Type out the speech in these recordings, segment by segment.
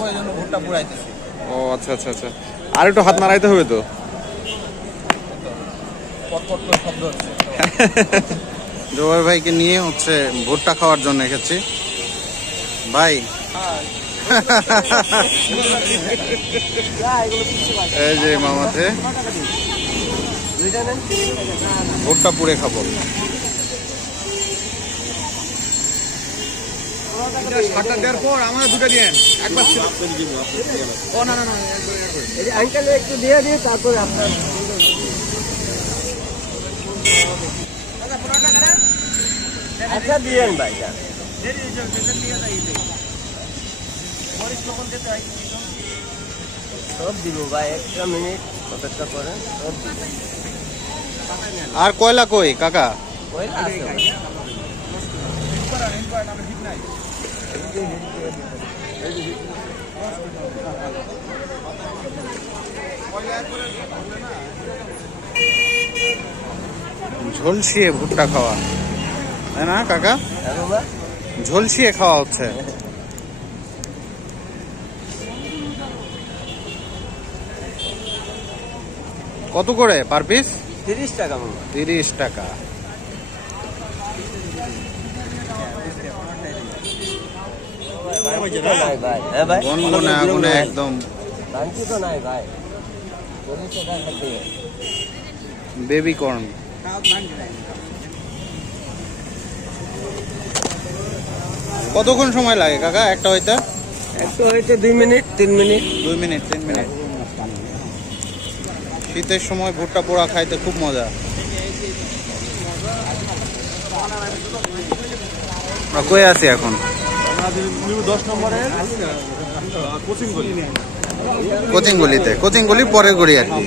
খাওয়ার জন্য ভুট্টা পুড়াইতেছি। ও আচ্ছা আচ্ছা আচ্ছা, আর একটু হাত নাড়াইতে হবে তো। পটপট করে শব্দ হচ্ছে। জোবাই ভাইকে নিয়ে হচ্ছে ভুট্টা খাওয়ার জন্য এসেছি ভাই। এই যে মামাতে ভুট্টা পুড়ে খাবো। দেওয়ার পর আমার দুটো দিন একবার ও না না না আঙ্কেল একটু দিয়ে দিয়ে তারপরে আপনার আচ্ছা দিয়েন ভাই সব দিব ভাই, একটা মিনিট অপেক্ষা করেন। আর কয়লা কই কাকা? ঝলসিয়ে ভুট্টা খাওয়া, তাই না কাকা? ঝলসিয়ে খাওয়া হচ্ছে। কত করে পার পিস? 30 টাকা। 30 টাকা। গনগনে আগুনে একদম বেবি কর্ন। কতক্ষণ সময় লাগে কাকা একটা হইতে? একটা হইতে 2 মিনিট 3 মিনিট। 2 minute 3 minute. শীতের সময় ভুট্টা পোড়া খাইতে খুব মজা। কই আছি এখন? 10 নম্বরের কোচিং গলিতে। কোচিং গলি পরের গলি আর কি।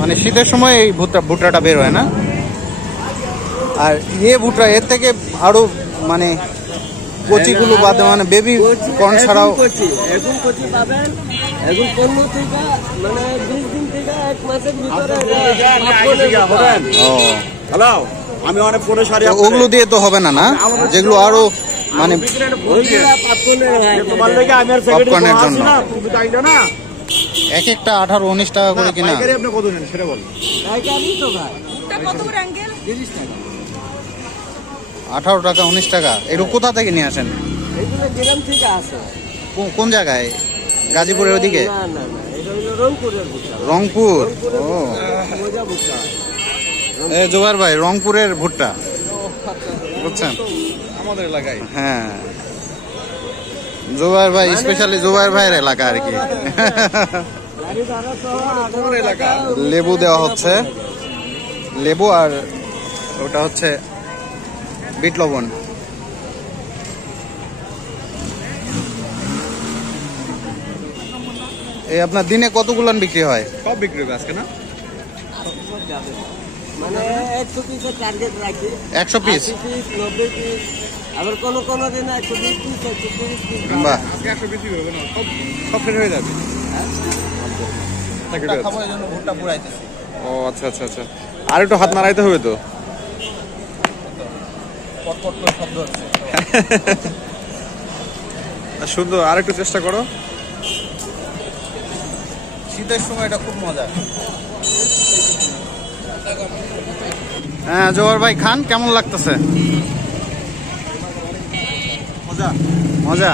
মানে শীতের সময় এই ভুট্টাটা বের হয় না। আর ভুট্টা এর থেকে আরো মানে কচিগুলো বাদে মানে বেবি কর্ন ছাড়াও এখন কচি পাবেন। এখন 15 থেকে মানে 20 দিন থেকে 1 মাসের ভিতরে হ্যালো আমি অনেক ফোনে সারি। ওগুলো দিয়ে তো হবে না, না যেগুলো আরো মানে পপকর্নের জন্য এক একটা 18-19 টাকা করে কিনা। 18 টাকা 19 টাকা। এগুলো কোথা থেকে নিয়ে আসেন? কোন জায়গায়? গাজীপুরের ওদিকে? রংপুর। ও জোবার ভাই রংপুরের ভুট্টা বুঝছেন আমাদের এলাকায়। হ্যাঁ জোবাইর ভাই স্পেশালি জোবাইর ভাইয়ের এলাকা আর কি। লেবু দেওয়া হচ্ছে, লেবু আর ওটা হচ্ছে বিট লবণ। এই আপনার দিনে কতগুলান বিক্রি হয়? সব বিক্রি হবে আজকে না মানে 100 পিসের টার্গেট রাখি। 100 পিস 90 পিস আবার কোন দিন 120 পিস 130 পিস। বাহ আজকে 100 পিস হবে না, সব ফের হয়ে যাবে। ভুট্টা খাওয়ার জন্য ভুট্টা পুড়াইতেছি। ও আচ্ছা আচ্ছা আচ্ছা, আর একটু হাত নাড়াইতে হবে তো। পটপট করে শব্দ হচ্ছে। সুন্দর, আর একটু চেষ্টা করো। শীতের সময় এটা খুব মজা। হ্যাঁ জোহর ভাই খান, কেমন লাগতেছে? মজা মজা।